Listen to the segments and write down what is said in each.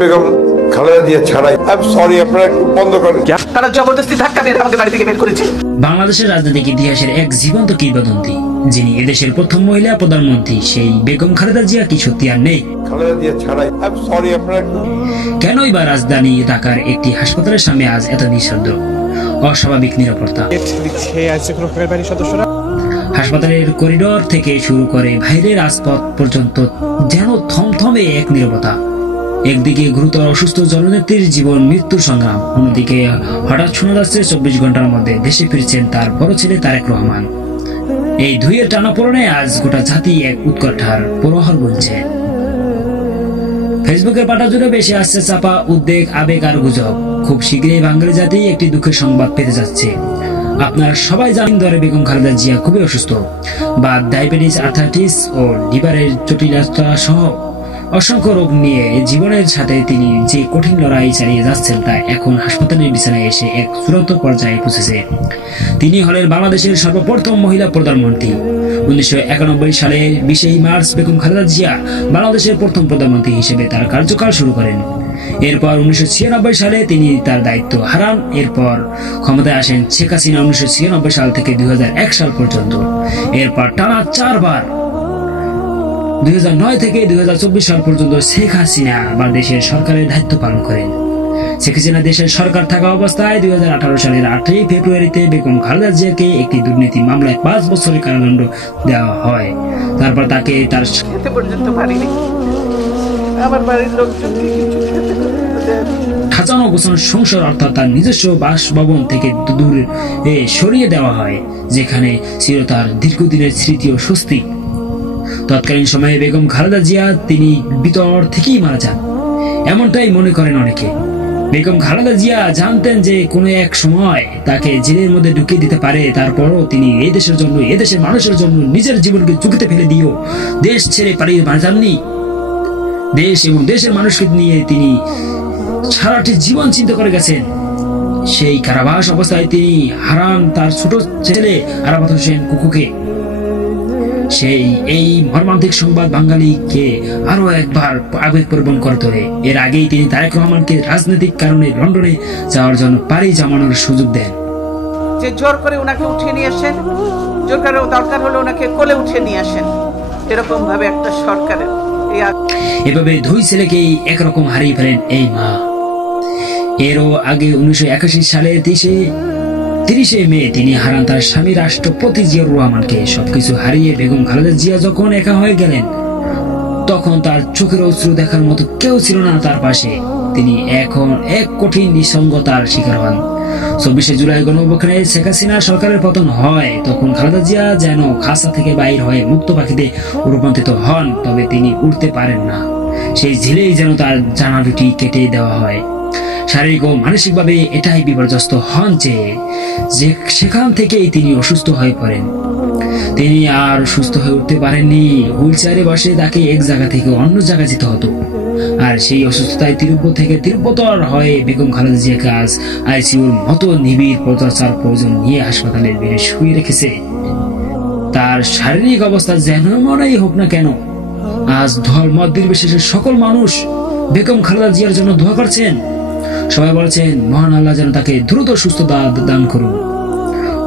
বেগম খালেদা জিয়া ছাড়াই সরি আপনারা একটু বন্ধ করেন। তারা জবরদস্তি ধাক্কা দিয়ে আমাকে বাড়ি থেকে বের করেছে। বাংলাদেশের রাজনৈতিক ইতিহাসের এক জীবন্ত কিংবদন্তি যিনি এদেশের প্রথম মহিলা প্রধানমন্ত্রী সেই বেগম খালেদা জিয়া কি সত্যি আর নেই? খালেদা জিয়া ছাড়াই সরি আপনারা একটু কেনই বা রাজধানী ঢাকার একটি হাসপাতালের সামনে আজ এত নিঃশব্দ অস্বাভাবিক নিরাপত্তা? হাসপাতালের করিডোর থেকে শুরু করে বাইরের রাজপথ পর্যন্ত যেন থমথমে এক নীরবতা। একদিকে গুরুতর অসুস্থ জননেত্রীর জীবন মৃত্যুর সংগ্রাম, অন্যদিকে হঠাৎ শোনা যাচ্ছে 24 ঘন্টার মধ্যে দেশে ফিরছেন তার বড় ছেলে তারেক রহমান। এই দুইয়ের টানাপোড়েনে আজ গোটা জাতি এক উৎকণ্ঠার প্রহর গুনছে। ফেসবুকের পাতা জুড়ে বেশি আসছে চাপা উদ্বেগ, আবেগ আর গুজব। খুব শীঘ্রই বাঙালি জাতি একটি দুঃখের সংবাদ পেতে যাচ্ছে। আপনারা সবাই জানেন ধরে বেগম খালেদা জিয়া খুবই অসুস্থ, বা ডায়াবেটিস, আর্থাইটিস ও লিভারের জটিলতা সহ অসংখ্য রোগ নিয়ে জীবনের সাথে তিনি যে কঠিন লড়াই চালিয়ে যাচ্ছেন তা এখন হাসপাতালের বিছানায় এসে এক চূড়ান্ত পর্যায়ে পৌঁছেছে। তিনি হলেন বাংলাদেশের সর্বপ্রথম মহিলা প্রধানমন্ত্রী। 1991 সালের 20 মার্চ বেগম খালেদা জিয়া বাংলাদেশের প্রথম প্রধানমন্ত্রী হিসেবে তার কার্যকাল শুরু করেন। এরপর 1996 সালে তিনি তার দায়িত্ব হারান। এরপর ক্ষমতায় আসেন শেখ হাসিনা 1996 সাল থেকে 2001 সাল পর্যন্ত। এরপর টানা 4 বার 2009 থেকে 2024 সাল পর্যন্ত শেখ হাসিনা বাংলাদেশের সরকারের দায়িত্ব পালন করেন। শেখ হাসিনা দেশের সরকার থাকা অবস্থায় 2018 সালের 8 ফেব্রুয়ারিতে বেগম খালেদা জিয়াকে একটি দুর্নীতি মামলায় 5 বছরের কারাদণ্ড দেওয়া হয়। তারপর তাকে তার খেতে পর্যন্ত পারিনি। আমার বাড়ির লোকজনকে কিছু খেতে সাজানো গোছানো সংসার অর্থাৎ তার নিজস্ব বাসভবন থেকে দূরে সরিয়ে দেওয়া হয়, যেখানে ছিল তার দীর্ঘদিনের স্মৃতি ও স্বস্তি। তৎকালীন সময়ে বেগম খালেদা জিয়া তিনি ভিতর থেকেই মারা যান, এমনটাই মনে করেন অনেকে। বেগম খালেদা জিয়া জানতেন যে কোনো এক সময় তাকে জেলের মধ্যে ঢুকিয়ে দিতে পারে। তারপরও তিনি এই দেশের জন্য, এই দেশের মানুষের জন্য নিজের জীবনকে ঝুঁকিতে ফেলে দিয়েও দেশ ছেড়ে পালিয়ে যাননি। দেশ এবং দেশের মানুষকে নিয়ে তিনি সারাটি জীবন চিন্তা করে গেছেন। সেই কারাবাস অবস্থায় তিনি হারান তার ছোট ছেলে আরাফাত হোসেন কুকুকে। এই মর্মান্তিক সংবাদ বাঙালিকে আরো একবার আবেগপ্রবণ করে তোলে। এর আগেই তিনি তারেক রহমানকে রাজনৈতিক কারণে লন্ডনে যাওয়ার জন্য পাড়ি জমানোর সুযোগ দেন। যে জোর করে ওনাকে উঠিয়ে নিয়ে আসেন, জোর করে দরকার হলে ওনাকে কোলে উঠিয়ে নিয়ে আসেন, এরকম ভাবে একটা সরকারের এভাবে দুই ছেলেকেই একরকম হারিয়ে ফেলেন এই মা। এরও আগে 1981 সালের 30 মে তিনি হারান তার স্বামী রাষ্ট্রপতি জিয়াউর রহমানকে। সবকিছু হারিয়ে বেগম খালেদা জিয়া যখন একা হয়ে গেলেন, তখন তার চোখের অশ্রু দেখার মতো কেউ ছিল না তার পাশে। তিনি এখন এক কঠিন নিঃসঙ্গতার শিকার হন। 24 জুলাই গণঅভ্যুত্থানে শেখ হাসিনা সরকারের পতন হয়, তখন খালেদা জিয়া যেন খাঁচা থেকে বাইর হয়ে মুক্ত পাখিতে রূপান্তরিত হন, তবে তিনি উঠতে পারেন না। সেই ঝিলেই যেন তার জানা দুটি কেটে দেওয়া হয়। শারীরিক ও মানসিকভাবে এটাই বিপর্যস্ত হন যে সেখান থেকেই তিনি অসুস্থ হয়ে পড়েন। তিনি আর সুস্থ হয়ে উঠতে পারেননি। হুইলচেয়ারে বসে তাকে এক জায়গা থেকে অন্য জায়গায় যেতে হতো। আর সেই অসুস্থতায় তীব্র থেকে তীব্রতর হয়ে বেগম খালেদা জিয়াকে আজ আইসিইউর মতো নিবিড় পরিচর্যার প্রয়োজন নিয়ে হাসপাতালের বেডে শুয়ে রেখেছে। তার শারীরিক অবস্থা যেন মনেই হোক না কেন, আজ ধর্ম নির্বিশেষে সকল মানুষ বেগম খালেদা জিয়ার জন্য দোয়া করছেন। সবাই বলছেন মহান আল্লাহ যেন তাকে দ্রুত সুস্থতা দান করুন।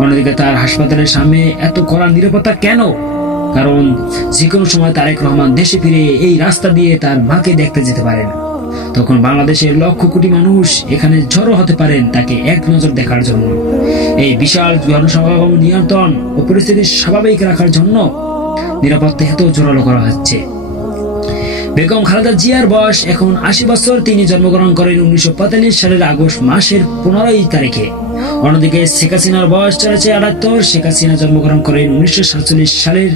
অন্যদিকে তার হাসপাতালের সামনে এত কড়া নিরাপত্তা কেন? কারণ যে কোনো সময় তারেক রহমান দেশে ফিরে এই রাস্তা দিয়ে তার মাকে দেখতে যেতে পারেন। তখন বাংলাদেশের লক্ষ কোটি মানুষ এখানে জড়ো হতে পারেন তাকে এক নজর দেখার জন্য। এই বিশাল জনসমাগম নিয়ন্ত্রণ ও পরিস্থিতি স্বাভাবিক রাখার জন্য নিরাপত্তা এত জোরালো করা হচ্ছে। বেগম খালেদা জিয়ার বয়স এখন 80 বছর। তিনি জন্মগ্রহণ করেন 1945 সালের আগস্ট মাসের 15 তারিখে। অন্যদিকে শেখ হাসিনার বয়স চলেছে 78। শেখ হাসিনা জন্মগ্রহণ করেন 1947 সালের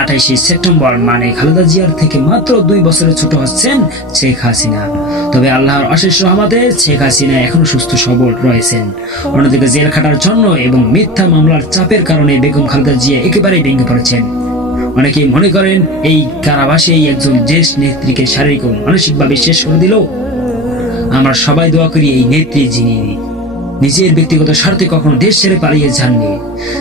28 সেপ্টেম্বর। মানে খালেদা জিয়ার থেকে মাত্র 2 বছরের ছোট হচ্ছেন শেখ হাসিনা। তবে আল্লাহর অশেষ রহমতে শেখ হাসিনা এখনো সুস্থ সবল রয়েছেন। অন্যদিকে জেল খাটার জন্য এবং মিথ্যা মামলার চাপের কারণে বেগম খালেদা জিয়া একেবারেই ভেঙে পড়েছেন। অনেকেই মনে করেন এই কারাবাসেই একজন দেশ নেত্রীকে শারীরিক ও মানসিকভাবে শেষ করে দিল। আমরা সবাই দোয়া করি এই নেত্রী যিনি নিজের ব্যক্তিগত স্বার্থে কখনো দেশ ছেড়ে পালিয়ে যাননি।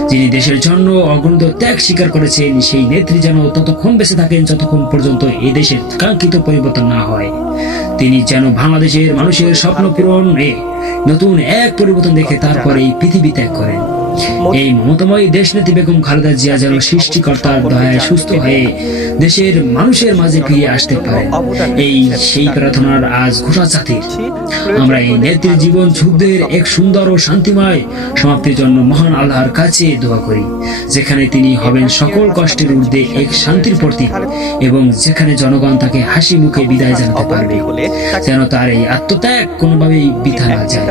যিনি দেশের জন্য অগণিত ত্যাগ স্বীকার করেছেন, সেই নেত্রী যেন ততক্ষণ বেঁচে থাকেন যতক্ষণ পর্যন্ত এই দেশের কাঙ্ক্ষিত পরিবর্তন না হয়। তিনি যেন বাংলাদেশের মানুষের স্বপ্ন পূরণে নতুন এক পরিবর্তন দেখে তারপর এই পৃথিবী ত্যাগ করেন। এই মমতাময়ী দেশনেত্রী বেগম খালেদা জিয়া যেন সৃষ্টিকর্তার দয়ায় সুস্থ হয়ে দেশের মানুষের মাঝে ফিরে আসতে পারেন, এই সেই প্রার্থনার আজ গোটা জাতির। আমরা এই নেত্রীর জীবন যুদ্ধের এক সুন্দর ও শান্তিময় সমাপ্তির জন্য মহান আল্লাহর কাছে দোয়া করি, যেখানে তিনি হবেন সকল কষ্টের ঊর্ধ্বে এক শান্তির প্রতীক এবং যেখানে জনগণ তাকে হাসি মুখে বিদায় জানাতে পারবে, যেন তার এই আত্মত্যাগ কোনোভাবেই বৃথা না যায়।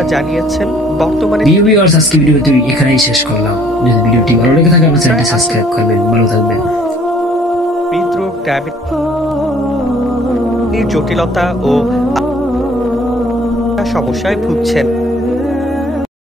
ভিউয়ার্স, আজকে ভিডিওটি এখানেই শেষ করলাম। যদি ভিডিওটি ভালো লেগে থাকে আমার চ্যানেলটি সাবস্ক্রাইব করবেন। ভালো থাকবেন। হৃদরোগ, ডায়াবেটিস, জটিলতা ও সমস্যায় ভুগছেন।